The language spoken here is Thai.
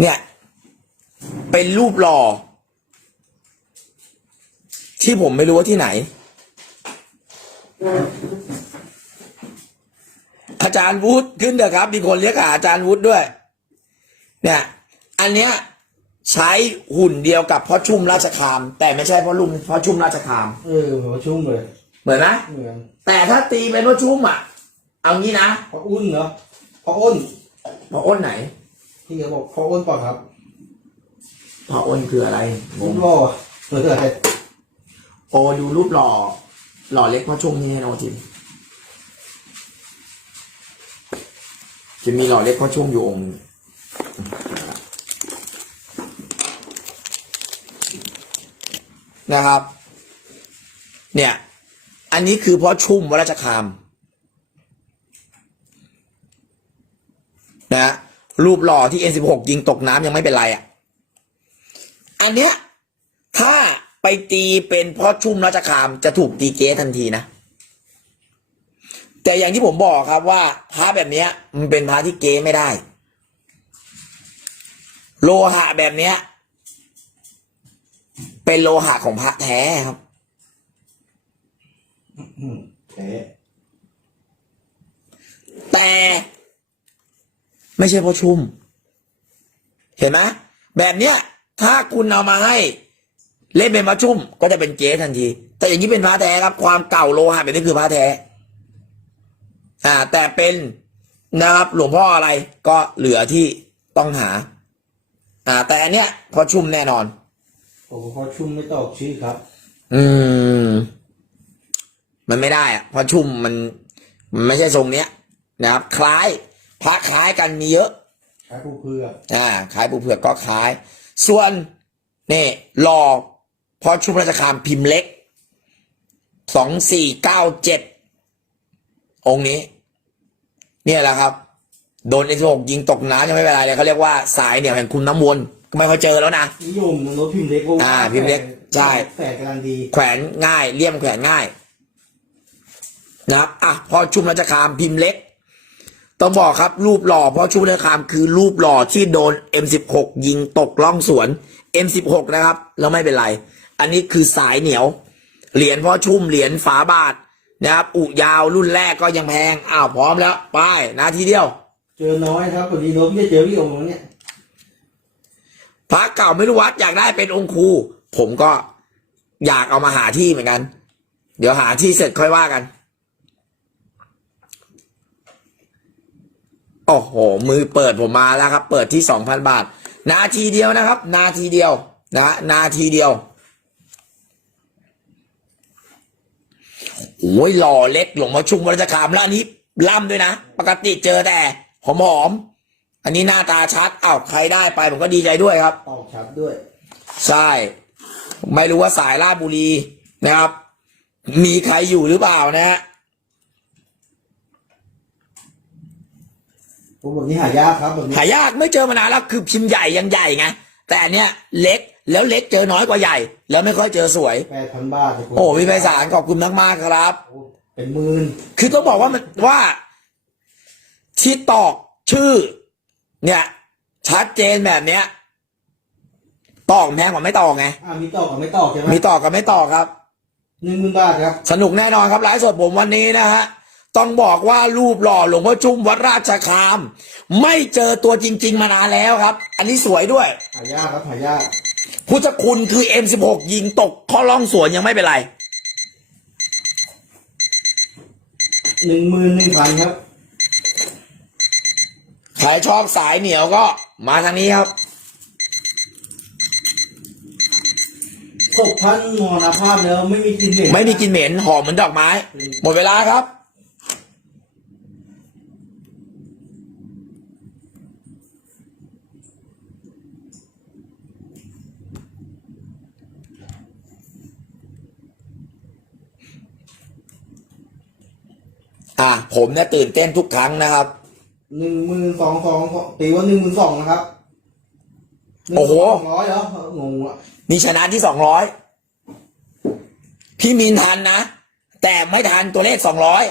เนี่ย เป็นรูปหล่อ ที่ผมไม่รู้ว่าที่ไหน อาจารย์วุฒิขึ้นเถอะครับ มีคนเรียกหาอาจารย์วุฒิด้วย เนี่ย อันเนี้ยใช้หุ่นเดียวกับพ่อชุ่มราชคาม แต่ไม่ใช่พ่อลุงพ่อชุ่มราชคาม เออหัวชุ่มเลยเหมือนไหมเหมือนแต่ถ้าตีเป็นพ่อชุ่มอะ เอางี้นะพออุ้นเหรอพออ้นพ่ออ้นไหน ที่เขาบอกพออ้นเปล่าครับพ่ออ้นคืออะไรงรูงปหล่อเอออะไรโอดูรูปหล่อ หล่อเล็กพ่อชุ่มนี่ให้น้องทิมจะมีหล่อเล็กพ่อชุ่มอยู่องค์หนึ่งนะครับ เนี่ย อันนี้คือพ่อชุ่มวัดราชคาม นะ รูปหล่อที่ N16 ยิงตกน้ำยังไม่เป็นไรอะ อันเนี้ยถ้าไปตีเป็นพ่อชุ่มราชคามจะถูกตีเก๊ทันทีนะ แต่อย่างที่ผมบอกครับว่าพระแบบเนี้ย มันเป็นพระที่เก๊ไม่ได้ โลหะแบบเนี้ย เป็นโลหะของพระแท้ครับอืมแผลแต่ ไม่ใช่พ่อชุ่ม เห็นไหมแบบเนี้ย ถ้าคุณเอามาให้ เล่นเป็นพระชุ่ม ก็จะเป็นเก๊ทันที แต่อย่างนี้เป็นพระแท้ครับ ความเก่าโลหะแบบนี้คือพระแท้ อ่า แต่เป็นนะครับ หลวงพ่ออะไรก็เหลือที่ต้องหา อ่า แต่อันเนี้ยพอชุ่มแน่นอนโอ้พอชุ่มไม่ตอบชื่อครับ อืม มันไม่ได้อะเพราะชุ่มมัน มันไม่ใช่ทรงเนี้ยนะครับ คล้าย พระคล้ายกันมีเยอะใช้ผู้เพื่ออ่าขายปูเผือกก็ขาย ส่วนนี่หล่อพอชุมราชคามพิมพ์เล็กสองสี่เก้าเจ็ดองค์นี้ เนี่ยแหละครับ โดนไอ้โกยิงตกน้ำยังไม่เป็นไรเลยเขาเรียกว่าสายเหนี่ยวแห่งคุณน้ำวนก็ไม่ค่อยเจอแล้วนะนิยมโน้ตพิมพ์เล็กเพระว่อ่าพิมพ์เล็กใช่แฝดกำลังดี แขวนง่ายเลี่ยมแขวนง่ายนะครับอะพอชุมราชคามพิมพ์เล็ก ต้องบอกครับรูปหล่อเพราะชุมราชคามคือรูปหล่อที่โดน M16 ยิงตกล่องสวน M16 นะครับ แล้วไม่เป็นไร อันนี้คือสายเหนียว เหรียญพ่อชุ่มเหรียญฝาบาทนะครับ อุยาวรุ่นแรกก็ยังแพง อ้าวพร้อมแล้วไปนาทีเดียว เจอน้อยครับพอดีโน้ตพี่จะเจอพี่องค์แล้วเนี่ยพระเก่าไม่รู้วัดอยากได้เป็นองค์ครูผมก็อยากเอามาหาที่เหมือนกัน เดี๋ยวหาที่เสร็จค่อยว่ากัน โอ้โห มือเปิดผมมาแล้วครับ เปิดที่สองพันบาท นาทีเดียวนะครับ นาทีเดียว นะ นาทีเดียวโอ้ยหล่อเล็กหลวงพ่อชุมวัดราชคามแล้วอันนี้ล่ำด้วยนะ ปกติเจอแต่หอมๆอันนี้หน้าตาชัดอ้าวใครได้ไปผมก็ดีใจด้วยครับตอบชัดด้วย ใช่ ไม่รู้ว่าสายราชบุรีนะครับ มีใครอยู่หรือเปล่านะฮะ ผมบอกนี่หายากครับแบบนี้หายากไม่เจอมานานแล้วคือพิมพ์ใหญ่ยังใหญ่ไงแต่อันเนี้ยเล็กแล้วเล็กเจอน้อยกว่าใหญ่ แล้วไม่ค่อยเจอสวยแปดพันบาทเนี่ยผมโอ้พี่ไพศาลขอบคุณมากๆครับโอ้เป็นหมื่นคือต้องบอกว่ามันว่าที่ตอกชื่อ เนี่ย ชัดเจนแบบเนี้ยตอกแพงกว่าไม่ตอกไงอ่ามีตอบกับไม่ตอบใช่ไหมมีตอกกับไม่ตอกครับหนึ่งหมื่นบาทครับ สนุกแน่นอนครับไลฟ์สดผมวันนี้นะฮะ ต้องบอกว่ารูปหล่อหลวงพ่อจุ้มวัดราชคาม ไม่เจอตัวจริง ๆ มานานแล้วครับ อันนี้สวยด้วยหายากครับหายากพุทธคุณคือ M16 ยิงตกข้อล่องสวนยังไม่เป็นไรหนึ่งหมื่นหนึ่งพันครับใครชอบสายเหนียวก็มาทางนี้ครับศพท่านมรณภาพแล้วไม่มีกลินเหม็นไม่มีกลินเหม็นหอมเหมือนดอกไม้ หมดเวลาครับ อะผมเนี่ยตื่นเต้นทุกครั้งนะครับหนึ่งหมื่นสองสองตีว่าหนึ่งหมื่นสองนะครับโอ้โหสองร้อยเหรองงอะมีชนะที่สองร้อยพี่มินทันนะ แต่ไม่ทันตัวเลขสองร้อย